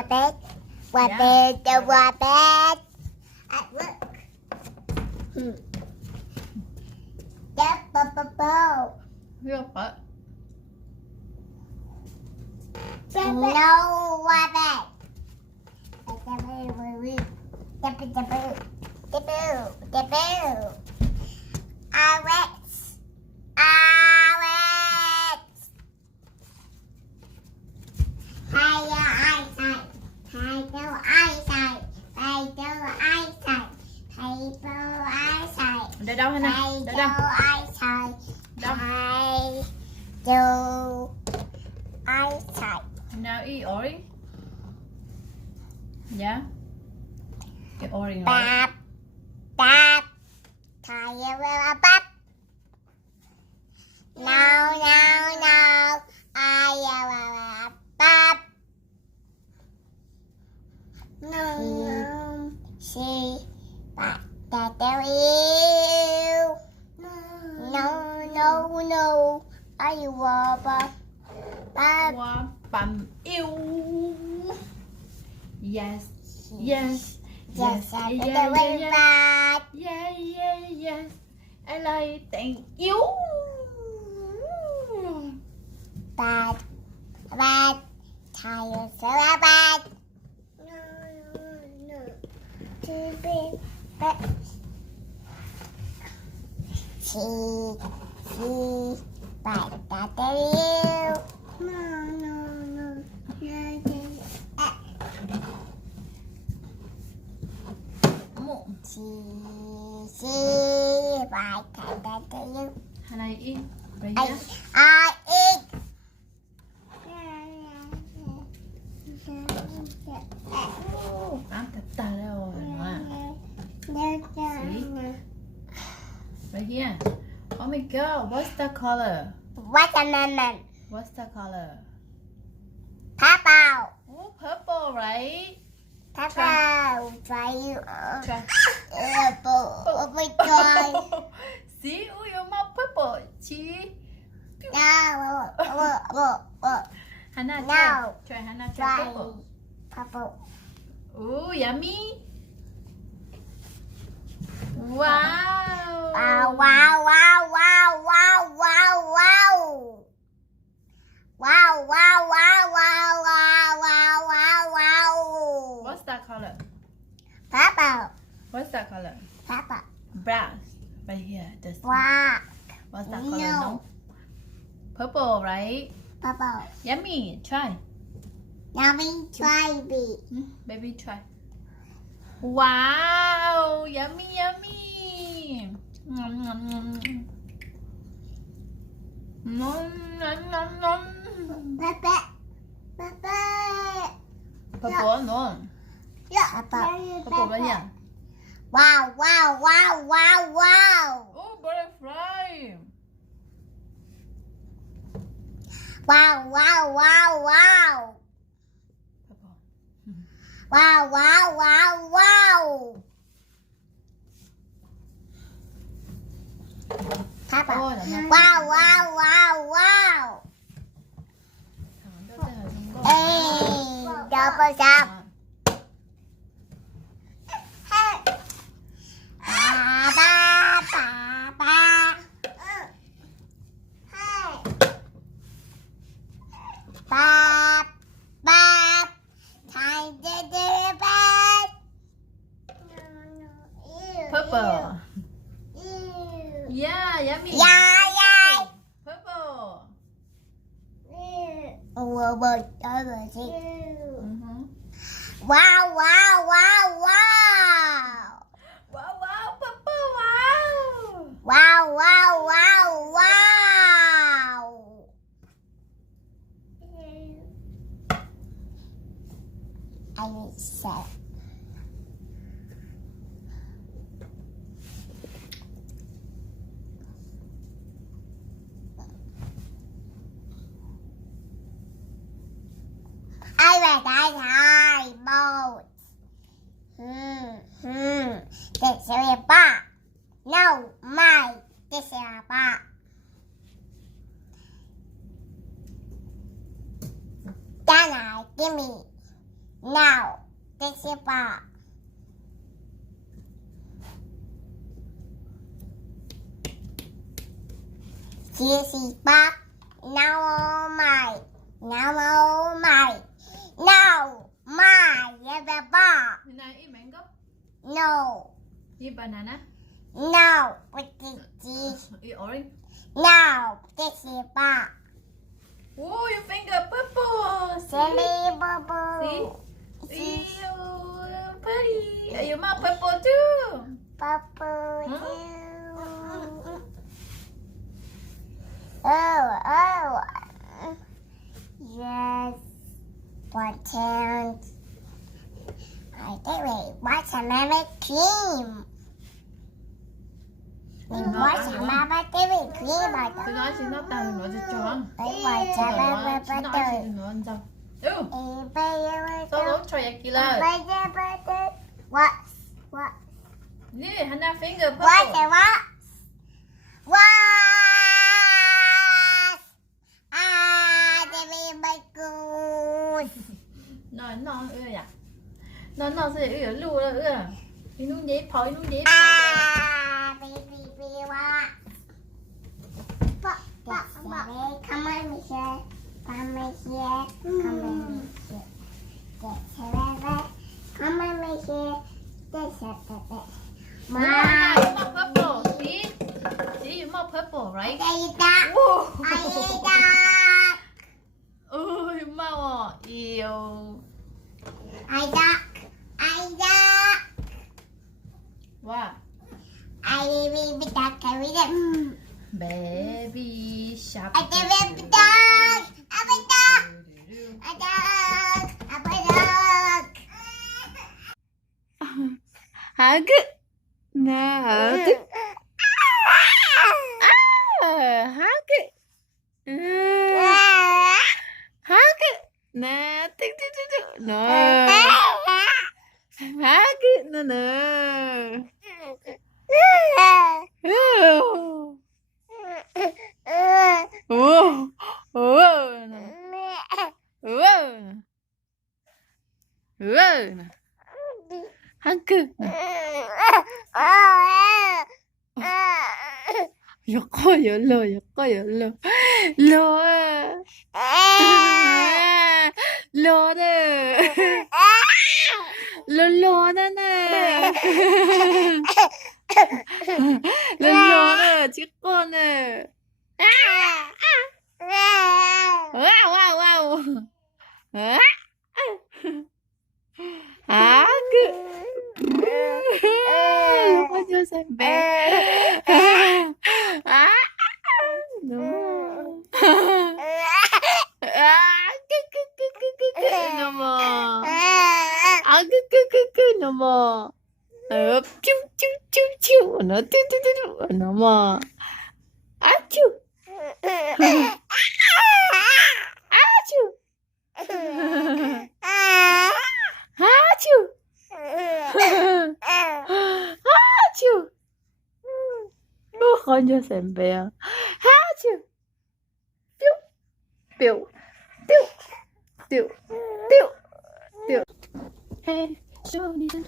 Rabbit. Rabbit. Yeah. The rabbit. Look. The bubble. Real butt. No rabbit. The boo. Alex. Higher eyesight. Higher eyesight. Higher eyesight. Higher eyesight. Để đâu Hannah? Để đâu? Higher eyesight. Đâu? Higher eyesight. Now eat Ori. Yeah. Get Ori right. Bap. Bap. Higher bap. No. I bap. No. She bap. That there is. No. I will bap. Bap. Qua bầm yêu. Yes. Yes. Yes, I yeah, did yeah, it yeah. bad. Yes. I like thank you. Bad. Tired, so bad. No. Too big. But she, but that you. No. She, but that you. Hannah eat. Right I here. eat. Ăn thật tà rồi. Right here. Oh my god, what's that color? Watermelon. What's that color? Purple. Oh, purple, right? Purple. Try. Try. Oh my god. See, oh, your mouth purple. See? No. Hannah, No. try. Hannah, try Try. purple. Purple. Ooh, yummy. Wow. Wow. What's that color? Purple. What's that color? Purple. Brown. Right here. This. Black. What's that color? No. No. Purple, right? Purple. Yummy. Try. Yummy. Try me. Baby, try. Wow. Yummy. Nom. Purple, no. Purple right here. Wow. Oh, butterfly. Wow. Purple. Papa. Oh, là nó. Wow. Thằng đó tên là Trung Quốc. Ê, double jump. Purple. Yeah, yummy. Yeah. Purple. Over. Mhm. Wow. Wow, purple, wow. Wow. I will say. I boat. This is a bar. No, this is a bar. Dana, gimme. Now, this is your paw. This is paw. Now, oh my. Now, oh my. Now, my. Here's the paw. You now eat mango? No. Eat banana? No. What is this? Eat orange? No. This is paw. Oh, your finger purple. Silly bubble. See? You pretty. Your mouth purple too. Purple Huh? too. Oh. Yes. One hand. I think we want some lemon cream. We want some lemon cream. Tôi nói xin nó tao nói cho chó. We want some lemon Xin nói butter. xin nói sao? Ừ. What? Tôi try a killer. What? Yeah, Hannah finger purple. What? The goose. Nó ưa à? Nó sẽ ưa lù ưa. Nó nhảy phổi. Baby, what? Come on, Michelle. Come on, Michelle. Come on, Michelle. Your mouth purple. See, your mouth purple, right? I ate that. Oh, your mouth. Ew. I duck. Wow. Baby duck. I read it. Baby shark. I did baby duck. I'm a duck. A duck. I'm a duck. Hug. No, hug. Hug. Hug. No, no. Hug. No. Whoa. Hug. Yolo. Chiếc con này. Wow. Con chưa xem bé. No. No more. No more. Chiu. No more. Achoo. Con cho xem bé. Piu. Hey, show these and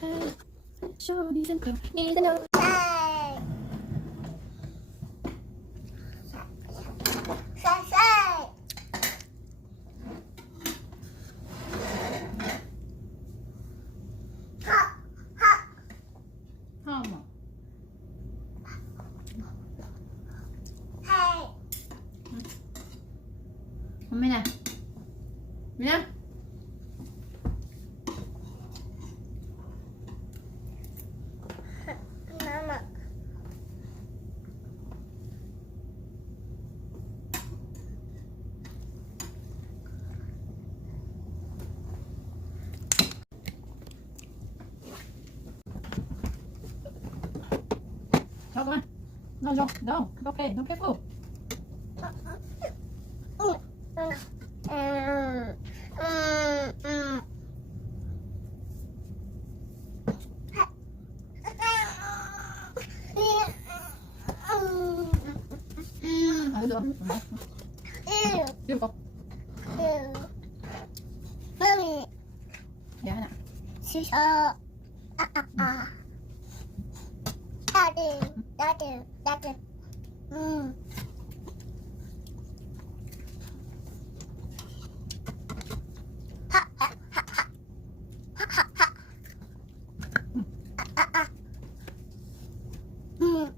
Hey, show these and Home. Mina. Mama. Come on. No. Okay, don't get full. Beautiful. Mommy. เดี๋ยวนะ She's Daddy. Daddy. Ha ha ha ha. Ha ha ha. Mm.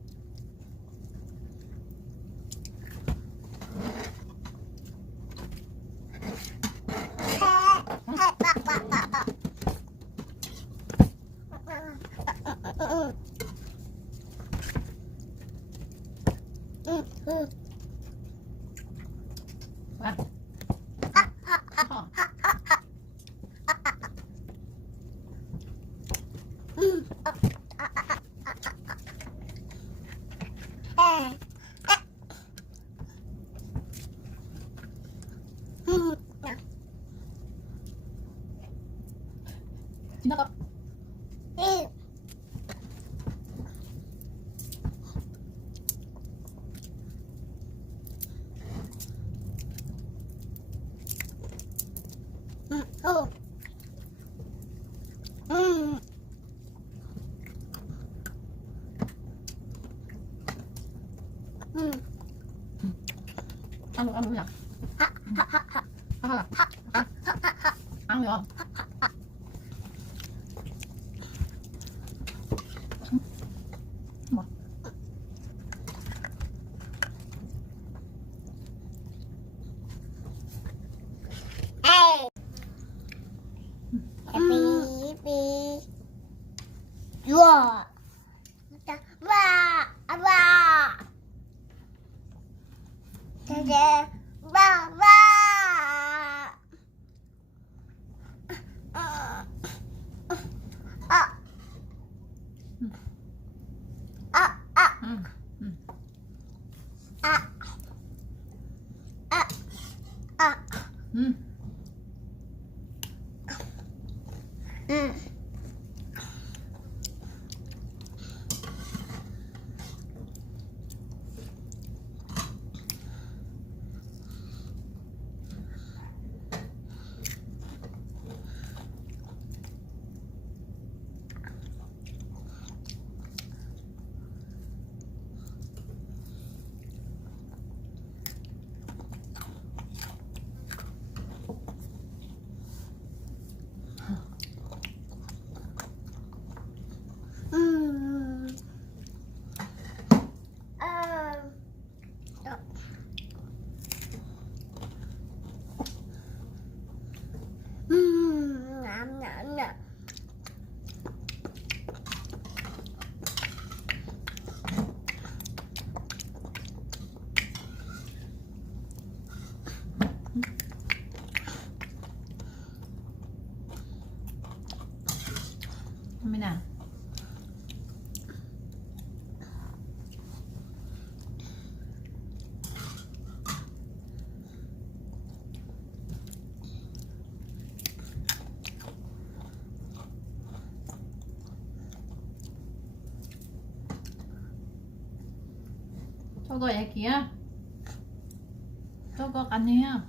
ว่าพ่อ กินแล้วก็ Oh. ăn luôn nhỉ ăn được không Happy. Wow. Wow. Wow. không biết nào 저거 얘기야? 저거 아니야?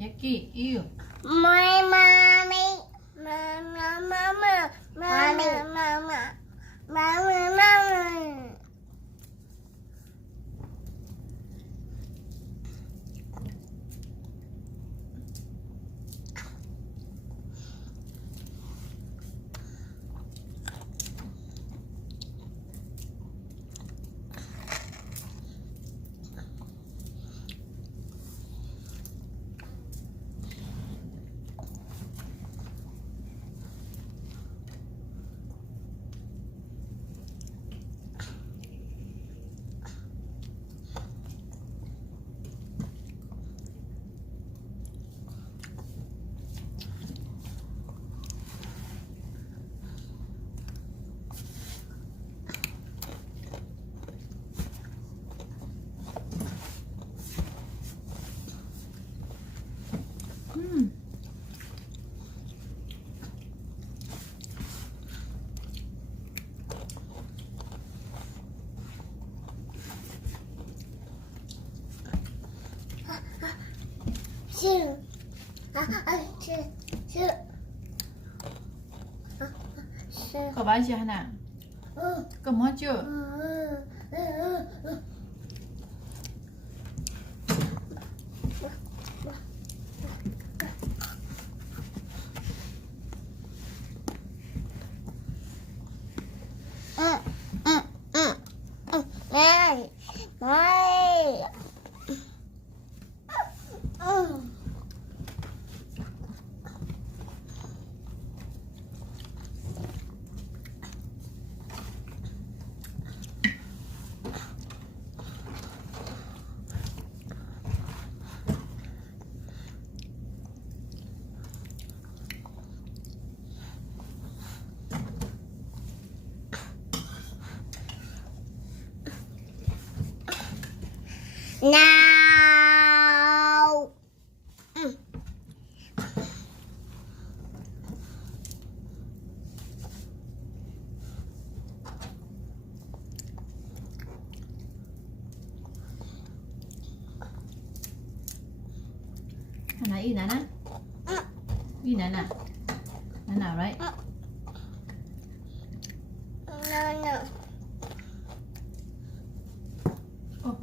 얘기 이유 My mommy. Mama. Two. Chưa. Có bán chưa nào? Có món chưa? Này, này. Nào. Hana eat Nana? Eat Nana. Nana, right? No, no. Oh.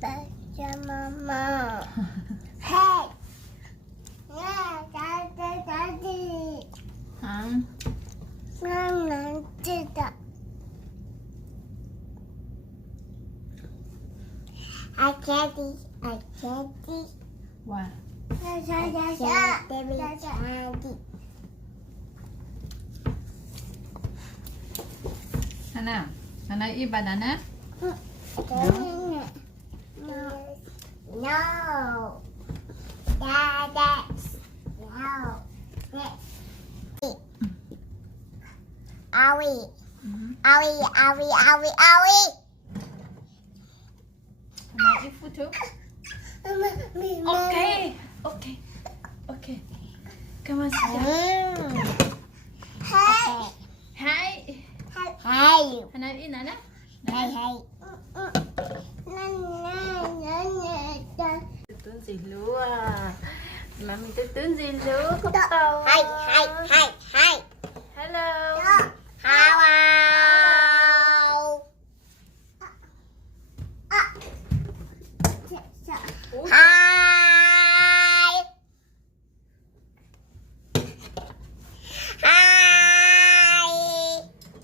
Bye cho mama. Hey. Nè, cái gì? Hả? Ngon lắm chứ đó. I candy. Wow. Candy. Hana. Hana eat banana? No. That's no. Owie. Owie. Hana eat food too? Okay. Come on, sit down. Hey. Hi. Hey. Hana eat Nana? Hey. Tướng gì lúa à? Mà mình tướng gì lúa không tao. Hey. Hello. Hello. Ủa, Hi.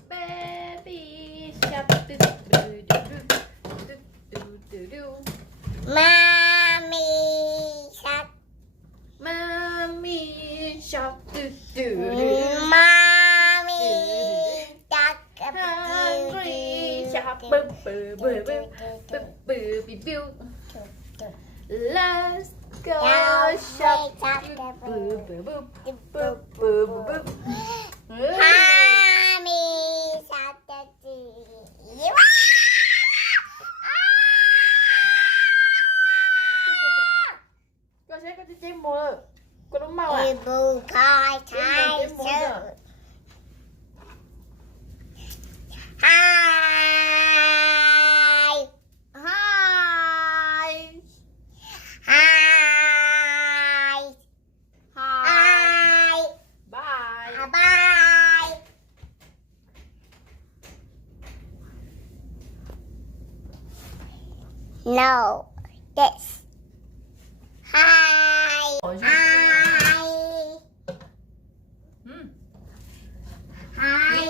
baby shark do do do do do. Mommy shark. Mommy shark do do do. Mommy shark. Hungry shark boo boo boo boo boo boo boo boo. Let's go shark boo boo boo boo boo boo boo. Mommy shark. Con sẽ có chim mùa rồi. Con đúng mau à? Ibu coi thái Chim mùa sự. rồi. Hi. Hi. Hi. Hi. Hi. Bye. Bye. No. This. Hi. Ôi, Hi. Hmm. Hi.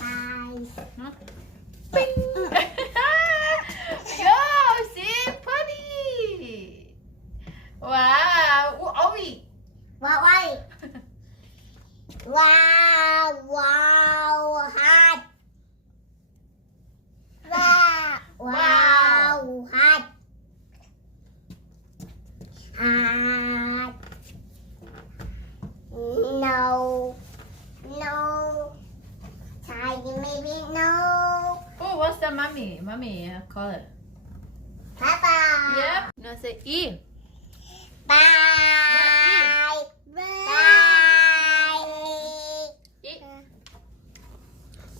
Hi. Nó. Bing. Go, see, buddy. Wow. Ôi. Wow. Wow. Hot. Wow. Wow. Hard. No. No. Tiny baby, no. Oh, what's the mommy? Mommy call it. Papa. Yep. No, say E. Bye.